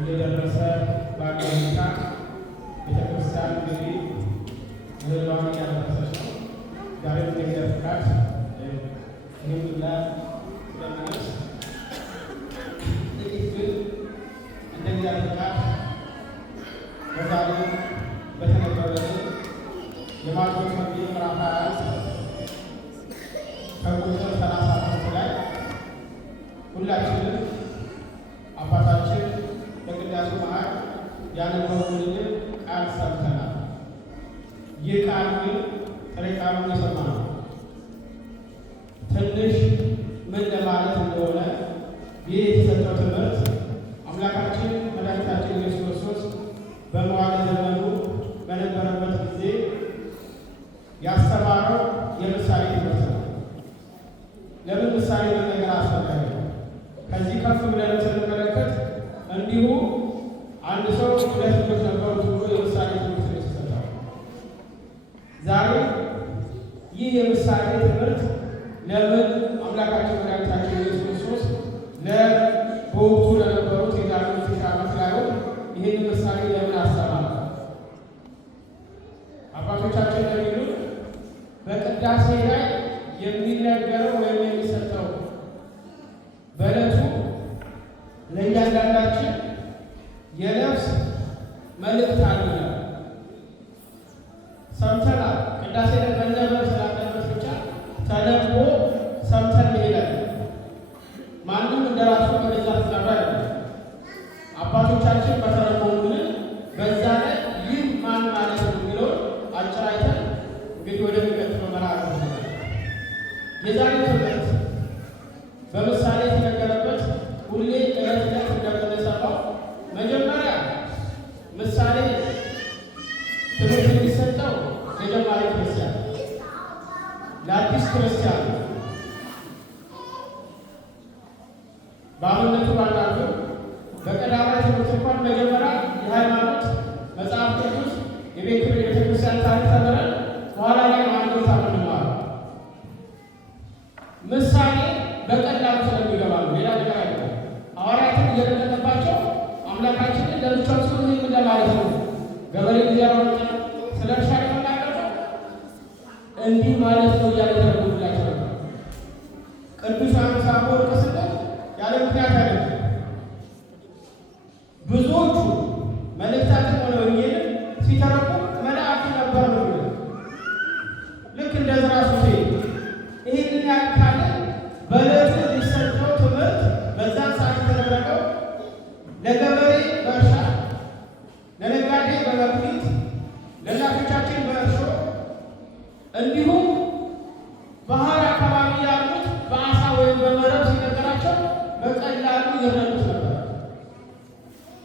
እየደረሰ ባለው ሁኔታ ቤተክርስቲያን እንግዲህ ምህላውን እያደረሰች ነው። ዛሬ በእግዚአብሔር ፍቃድ ይህም ስለምንስ ጥቂት ግን እንደ እግዚአብሔር ፍቃድ በዛሬ በተነበበልን የማቴዎስ ወንጌል ምዕራፍ 21 ከቁጥር 35 ላይ ሁላችንም አባታችን በቅዳሴው መሃል ያነበቡልን ቃል ሰምተናል። ይህ ቃል ግን ጥሬ ቃሉን የሰማነው ትንሽ ምን ለማለት እንደሆነ ይህ የተሰጠው ትምህርት አምላካችን መድኃኒታችን ኢየሱስ ክርስቶስ በመዋዕለ ዘመኑ በነበረበት ጊዜ ያስተማረው የምሳሌ ትምህርት ነው። ለምን ምሳሌ መነገር አስፈላጊ ነው? ከዚህ ከፍ ብለን ስንመለከት እንዲሁ አንድ ሰው ሁለት ልጆች ነበሩት ብሎ የምሳሌ ትምህርት ነው የተሰጠው። ዛሬ ይህ የምሳሌ ትምህርት ለምን አምላካችን መድኃኒታችን ኢየሱስ ክርስቶስ በወቅቱ ለነበሩት የዛሬ 2000 ዓመት ላይ ይህን ምሳሌ ለምን አስተማረ? አባቶቻችን እንደሚሉት በቅዳሴ ላይ የሚነገረው ወይም የሚሰጠው በዕለቱ ለእያንዳንዳችን የነፍስ መልእክት አለ። ሰምተናል። ቅዳሴ ለመነበብ ስላለበት ብቻ ተነቦ ሰምተን ይሄዳል። ማንም እንደራሱ ወደዛ ተጻፈ አይደለም። አባቶቻችን በተረጎሙልን በዛ ላይ ይህ ማን ማለት ነው የሚለው አጭራይተን እንግዲህ ወደሚቀጥለው መርሃ ግብር የዛሬ ትምህርት በምሳሌ የተነገረበት ሁሌ ዕለት ዕለት እንደምንሰማው መጀመሪያ ምሳሌ ትምህርት የሚሰጠው ለጀማሪ ክርስቲያን፣ ለአዲስ ክርስቲያን በአብነቱ ባላሉ በቀዳማይ ትምህርት እንኳን መጀመሪያ የሃይማኖት መጽሐፍ ቅዱስ የቤተክርስቲያን ታሪክ ተምረን በኋላ ላይ ማንዶታ ምንማር ምሳሌ በቀላሉ ስለሚገባ ነው። ሌላ ነገር አይደለም። ሐዋርያትን እየተጠቀባቸው አምላካችንን ለብቻው ሲሆን ይህ እንደማለት ነው። ገበሬ ጊዜያውን ስለ እርሻ የተናገረው እንዲህ ማለት ነው እያለ ተረጉምላቸው ነበር። ቅዱስ ዮሐንስ አፈወርቅ ስለት ያለ ምክንያት አይደለም። ብዙዎቹ መልእክታትን ሆነ ወንጌልን ሲተረጉም መልአክ ነበር ነው የሚለው። ልክ እንደ ዕዝራ ሱቴ ይህንን ያካለ በዕለቱ የሚሰጠው ትምህርት በዛን ሰዓት የተደረገው ለገበሬ በእርሻ፣ ለነጋዴ በመክሊት፣ ለእናቶቻችን በእርሾ እንዲሁም ባህር አካባቢ ያሉት በአሳ ወይም በመረብ ሲነገራቸው በቀላሉ ይረዱት ነበር።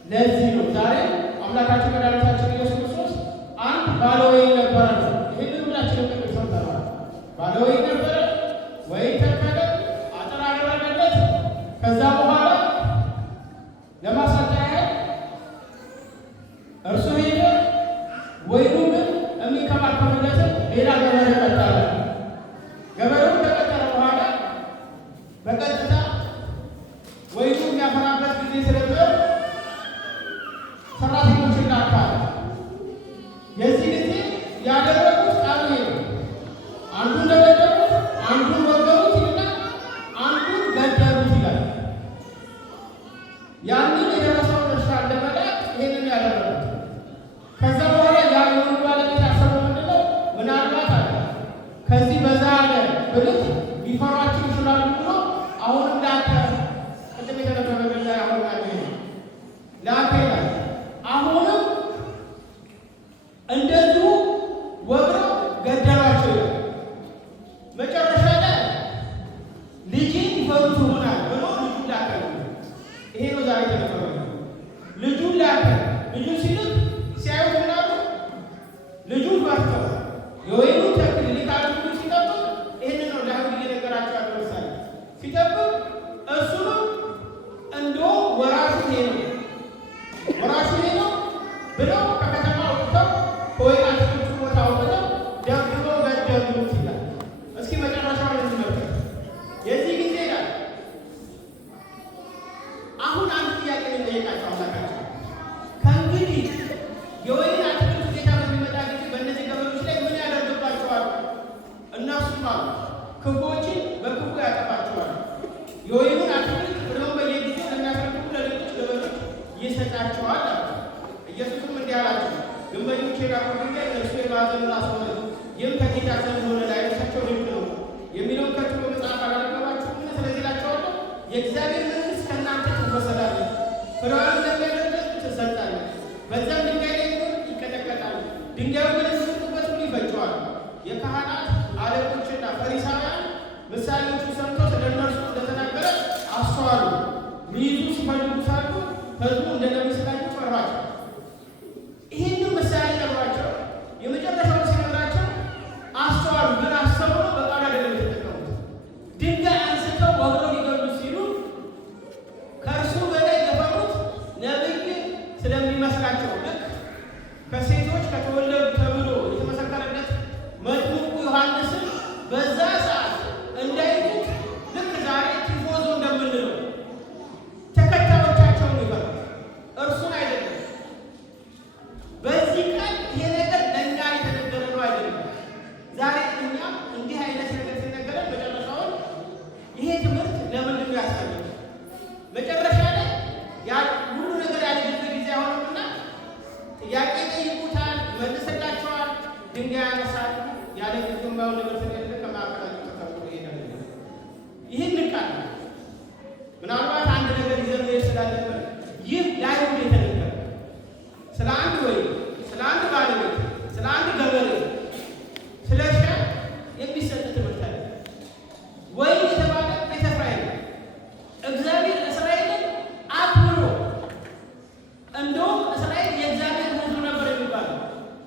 ለዚህ ነው ዛሬ አምላካችን መድኃኒታችን ኢየሱስ ክርስቶስ አንድ ባለወይን ነበረ ነው። ይህንን ሁላችንም ቅድም ሰምተናል። ባለወይን ነበረ፣ ወይን ተከለ፣ አጥር አደረገለት። ከዛ በኋላ ለማሳጠር ያህል እርሱ ሄደ። ወይኑ ግን የሚከባከብለትን ሌላ ገበሬ ቀጠረ። ገበሬውን ከቀጠረ በኋላ በቀጥታ ወይኑ የሚያፈራበት ጊዜ ስለሚሆን ሰራተኞችን ላካለ። የዚህ ጊዜ ያደረጉት ቃል ነው። አንዱን ደበደቡት፣ አንዱን ወገሩት ይልና አንዱን ገደሉት ይላል። ያንን የደረሰውን እርሻ ለመላክ ይሄንን ያደረጉት። ከዛ በኋላ ያንን ባለቤት ያሰበው ምንድነው? ምናልባት አለ ከዚህ በዛ ያለ ብልት ሊፈሯቸው ይችላሉ ብሎ አሁን ላከ። ቅድም የተነበበ ላይ አሁን ላከ ይላል። አሁንም እንደዚሁ ወግረው ገደሏቸው ይላል። መጨረሻ ላይ ልጅን ይፈሩት ይሆናል ብሎ ልጁን ላከ። ይሄ ነው ዛሬ የተነበበ። ልጁን ላከ። ልጁን ሲልክ ሲያዩት ምናሉ ልጁን ፈርተው የወይኑን ተክል ሊቃሉ ሲጠብቅ ይህንን ነው ለአይሁድ እየነገራቸው ያለው ምሳሌ ሲጠብቅ እሱንም እንደውም ወራሹ ይሄ ነው ወራሹ ይሄ ነው ብለው ከከተማ አውጥተው ከወይን አትክልቱ ቦታ አውጥተው ደብድበው ገደሉት ይላል። እስኪ መጨረሻውን እንመልከት። የዚህ ጊዜ ይላል አሁን አንድ ጥያቄ ልንጠይቃቸው አምላካችን ይሰጣቸዋል አለ። ኢየሱስም እንዲህ አላቸው፣ ግንበኞች የናቁት ድንጋይ እርሱ የማዕዘኑ ራስ ሆነ፣ ይህም ከጌታ ዘንድ ሆነ፣ ለዓይኖቻቸው ድንቅ ነው የሚለውን ከቶ በመጽሐፍ አላነበባችሁምን? ስለዚህ እላችኋለሁ የእግዚአብሔር መንግሥት ከእናንተ ትወሰዳለች፣ ፍሬዋን እንደሚያደርግ ትሰጣለች። በዛም ድንጋይ ላይ ይቀጠቀጣል፣ ድንጋዩ ግን ሲወጡበት ሁሉ ይፈጀዋል። የካህናት አለቆችና ፈሪሳውያን ምሳሌዎቹ ሰምተው ስለ እነርሱ እንደተናገረ አስተዋሉ። ሊይዙ ሲፈልጉ ሳሉ ሕዝቡ እንደሚመስላቸው ፈሯቸው። ይህንም ምሳሌ ነግሯቸው የመጨረሻው ሲነግራቸው አስተዋሉ። ግን አስተውለው በቃል አይደለም የተጠቀሙት። ድንጋይ አንስተው ወግረው ሊገሉ ሲሉ ከእርሱ በላይ የፈሩት ነቢይ ስለሚመስላቸው ልክ ከሴቶች ከተወለዱ ተብሎ የተመሰከረለት መጥምቁ ዮሐንስን በዛ ሰዓት እንዳይቱት ልክ ዛሬ ቲፎዞ እንደምንለው ተከታዮቻቸውን ይፈሩ፣ እርሱን አይደለም። በዚህ ቀን ይሄ ነገር ለእኛ የተነገረ ነው አይደለም። ዛሬ እኛ እንዲህ አይነት ነገር ሲነገረን መጨረሻውን ይሄ ትምህርት ለምንድን ነው ያስፈልጋል? መጨረሻ ላይ ሁሉ ነገር ያለበት ጊዜ አይሆንምና ጥያቄ ጠይቁታል፣ ይመልስላቸዋል፣ ድንጋይ ያነሳል። ያለ ግንባውን ነገር ስለሌለ ከማዕከላቸው ተከብሮ ይሄዳል። ይህን ቃል ምናልባት አንድ ነገር ይዘን መሄድ ስላለበት ይህ ለአይሁድ የተነገረ ስለ አንድ ወይም ስለ አንድ ባለቤት፣ ስለ አንድ ገበሬ፣ ስለ እርሻ የሚሰጥ ትምህርት አለ። ወይም የተባለ ቤተ እስራኤል እግዚአብሔር እስራኤልን አክብሮ እንደውም እስራኤል የእግዚአብሔር ሕዝብ ነበር የሚባለው።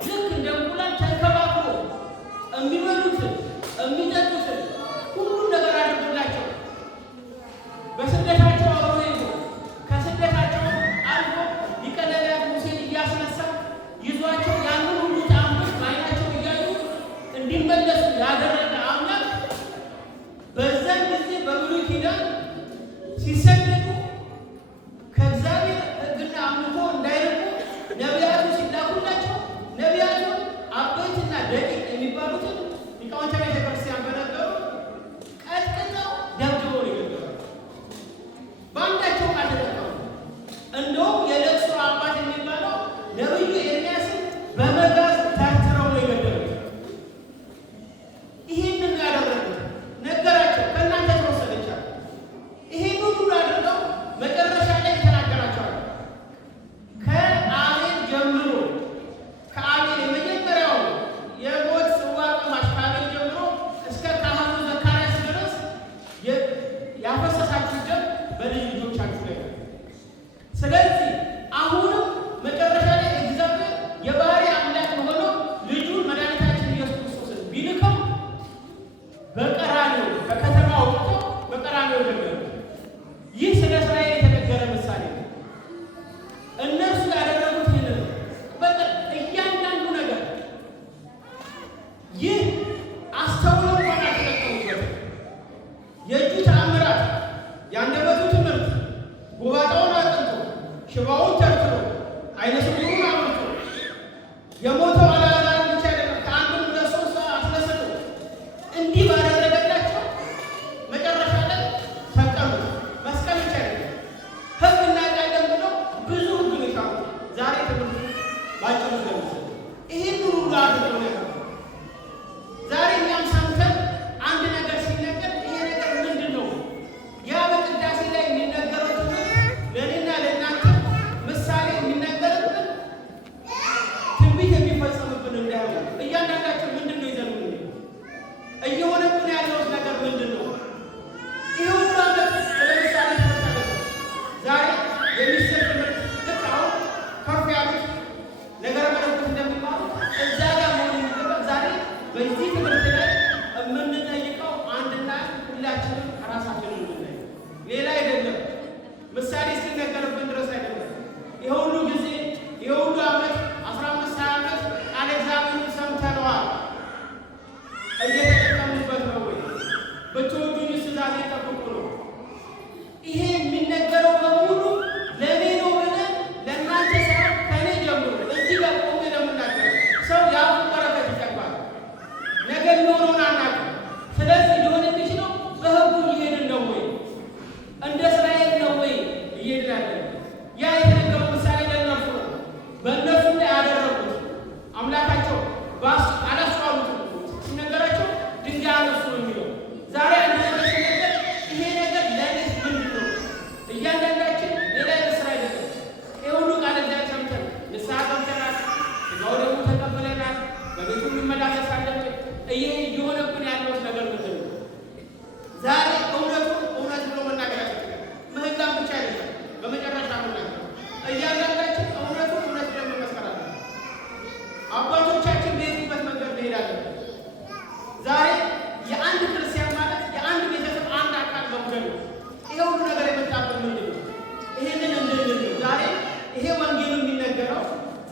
ልክ እንደ እንቁላል ተንከባክቦ የሚበሉትን የሚጠጡትን ሁሉም ነገር አድርጎላቸው በስደታቸው አብሮ ይዞ ከስደታቸው አልፎ ሊቀ ነቢያት ሙሴን እያስነሳ ይዟቸው ያንን ሁሉ ተአምር በዓይናቸው እያዩ እንዲመለሱ ያደረገ አምላክ በዛን ጊዜ በብሉይ ኪዳን ሲሰደዱ ከእግዚአብሔር ሕግና አምልኮ እንዳይርቁ ነቢያቱ ሲላኩላቸው ነቢያቱ አበይትና ደቂቅ የሚባሉትን ሊቃውንተ ቤተ ክርስቲያን በነበሩ ቀጥቅጠው ደብድበው ይገደላሉ። በአንዳቸው አልተጠቀሙ። እንደውም የለቅሶ አባት የሚባለው ነቢዩ ኤርምያስን በመጋዝ ታትረው ነው የገደሉት። ይህንን ያደረጉት ነገራቸው፣ ከእናንተ ተወሰደቻል። ይህን ሁሉ አድርገው መጨረሻ ላይ ተናገራቸዋል። ከአቤል ጀምሮ ከአቤል የመጀመሪያው የሞት ጽዋ ቀማሽ ከአቤል ጀምሮ እስከ ካህኑ ዘካርያስ ድረስ ያፈሰሳችሁ ደም በልጅ ልጆቻችሁ ላይ ነው። ስለዚህ አሁንም መጨረሻ ላይ እግዚአብሔር የባሕርይ አምላክ የሆነው ልጁን መድኃኒታችን ኢየሱስ ክርስቶስን ቢልከው በቀራንዮ በከተማ ወጥቶ በቀራንዮ ገደሉ። ይህ ስለ እስራኤል የተነገረ ምሳሌ ነው። እነርሱ ያደረጉት ይህን ነው። እያንዳንዱ ነገር ይህ አስተውሎ እንኳን አልተጠቀሙበትም። የእጁ ተአምራት፣ የአንደበቱ ትምህርት፣ ጎባጣውን አጥንቶ ሽባውን ተርትሮ ዓይነ ስውሩን አብርቶ የሞተው አልዓዛርን ብቻ አይደለም ከአንድም ሁለት ሦስት አስነስቶ እንዲህ ባደረገላቸው መጨረሻ ላይ ሰቀሉት። መስቀል ብቻ አይደለም ሕግ እናውቃለን ብለው ብዙ ሕግ ነው የሻሩት። ዛሬ ትምህርት ባጭሩ ስለምስል ይህን ሁሉ አድርገው ነው ያደረጉት። ዛሬ እኛም ሰምተን አንድ ነገር ሲነገር ይሄ ነገር ምንድን ነው? ያ በቅዳሴ ላይ የሚነገረው ትምህርት ለእኔና ለእናንተ ምሳሌ የሚነገርብን ትንቢት የሚፈጸምብን እንዳይሆን እያንዳንዳችን ምንድን ነው ይዘን ምን እየሆነብን ያለው ነገር ምንድን ነው? ይህ ሁሉ ዓመት ለምሳሌ ተመሳለ ዛሬ የሚሰጥ ትምህርት ልክ አሁን ከፍ ያሉት ነገረ መለኮት እንደሚማሩ እዛ ጋር መሆን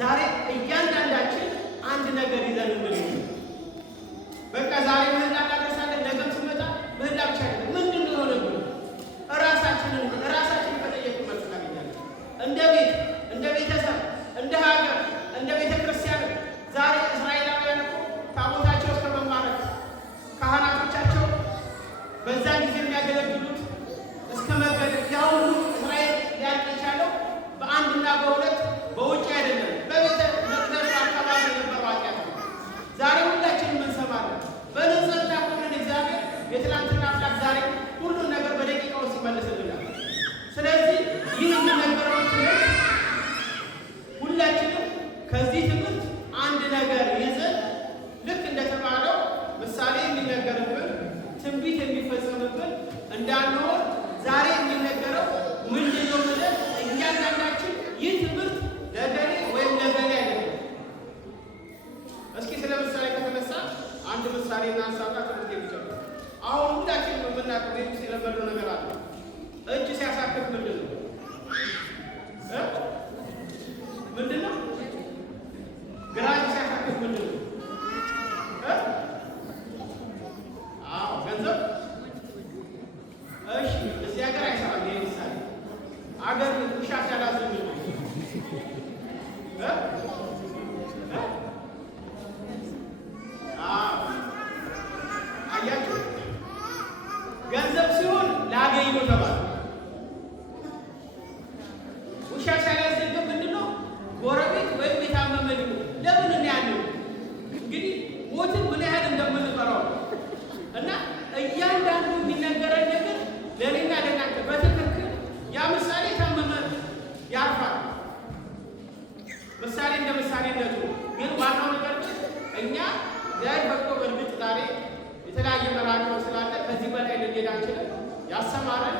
ዛሬ እያንዳንዳችን አንድ ነገር ይዘን እንድንሄድ በቃ ዛሬ ምህላ እናደርሳለን። ነገም ሲመጣ ምህላ ብቻ አይደለም። ምንድን ነው የሆነብን? ራሳችንን ከጠየቁ መልስ እናገኛለን። እንደ ቤት፣ እንደ ቤተሰብ፣ እንደ ሀገር፣ እንደ ቤተ ክርስቲያን ዛሬ እስራኤላውያን እኮ ታቦታቸው እስከ መማረክ ካህናቶቻቸው በዛ ጊዜ የሚያገለግሉት እስከ መገደል ያ ሁሉ እስራኤል ሊያልቅ የቻለው በአንድና በሁለት በውጭ አይደለም፣ በቤተ መቅደሱ አካባቢ የነበረው ኃጢአት ነው። ዛሬ ሁላችንም እንሰማለን። በንጽህና ከሆነን እግዚአብሔር የትናንትና አምላክ ዛሬ ሁሉን ነገር በደቂቃ ውስጥ ይመልስልናል። ስለዚህ ይህ የሚነገረው ትምህርት ሁላችንም ከዚህ ትምህርት አንድ ነገር ይዘን ልክ እንደተባለው ምሳሌ የሚነገርብን ትንቢት የሚፈጸምብን እንዳንሆን ዛሬ የሚነገረው ምንድን ነው ብለን እያንዳንዳችን ይህ ትምህርት ለገሌ ወይም ለገሌ አይደለም። እስኪ ስለ ምሳሌ ከተነሳ አንድ ምሳሌ እናንሳና ትምህርት የሚጀምር አሁን ሁላችን የምናውቀው ቤት ውስጥ የለመደው ነገር አለ። እጅ ሲያሳክፍ ምንድን ነው? ምንድን ነው? ግራ እጅ ሲያሳክፍ ምንድን ነው? ገንዘብ። እሺ፣ እዚህ ሀገር አይሰራም ይሄ ምሳሌ። አገር ውሻ ሲያላዝም ነው አያችሁ፣ ገንዘብ ሲሆን ላገኝ ነው ተባለ። ውሻ ሲያላዝም ምንድን ነው? ጎረቤት ወይም የታመመ ልጅ ለምን ነው ያለው? እንግዲህ ሞትን ምን ያህል እንደምንፈራው እና እያንዳንዱ የሚነገረን ነገር ለኔና ለናንተ በትክክል ያ ምሳሌ የታመመ ያርፋል። ምሳሌ እንደ ምሳሌነቱ ግን ዋናው ነገር እኛ ዛሬ በቆ በእርግጥ ዛሬ የተለያየ መራጮ ስላለ ከዚህ በላይ ልንሄድ አንችልም። ያሰማረን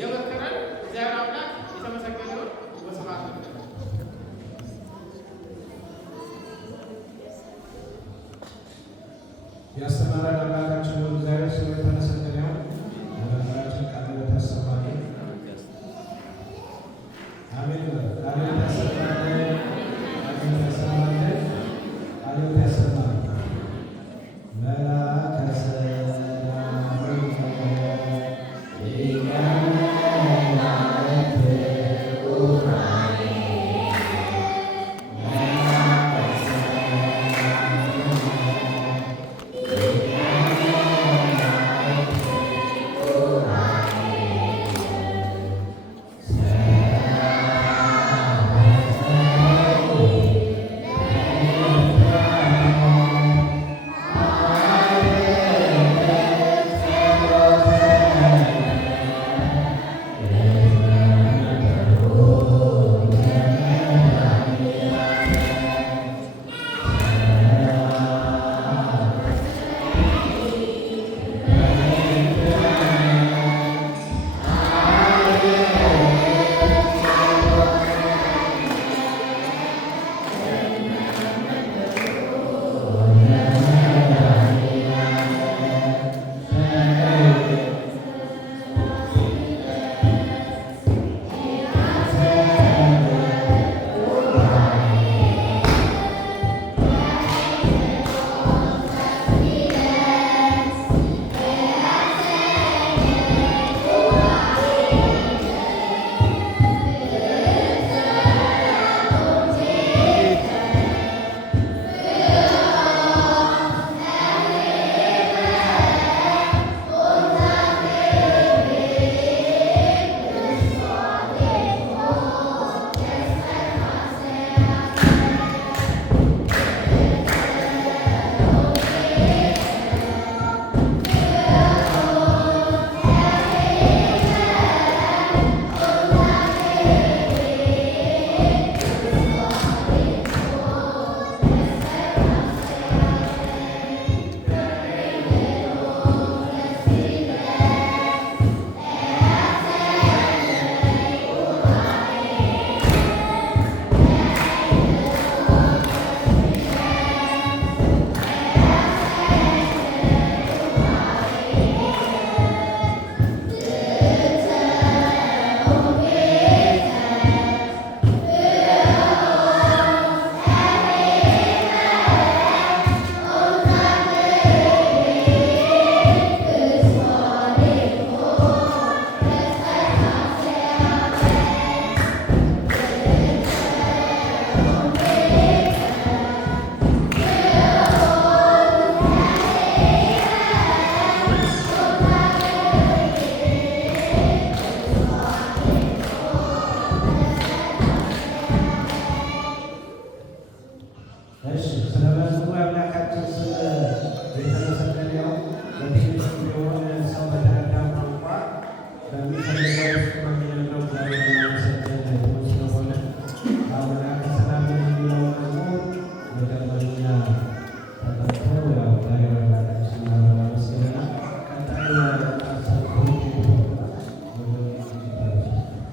የመከረን እግዚአብሔር አምላክ የተመሰገነ ይሁን። ወስብሐት ያስተማረን አምላካችን እግዚአብሔር ስሙ የተመሰገነ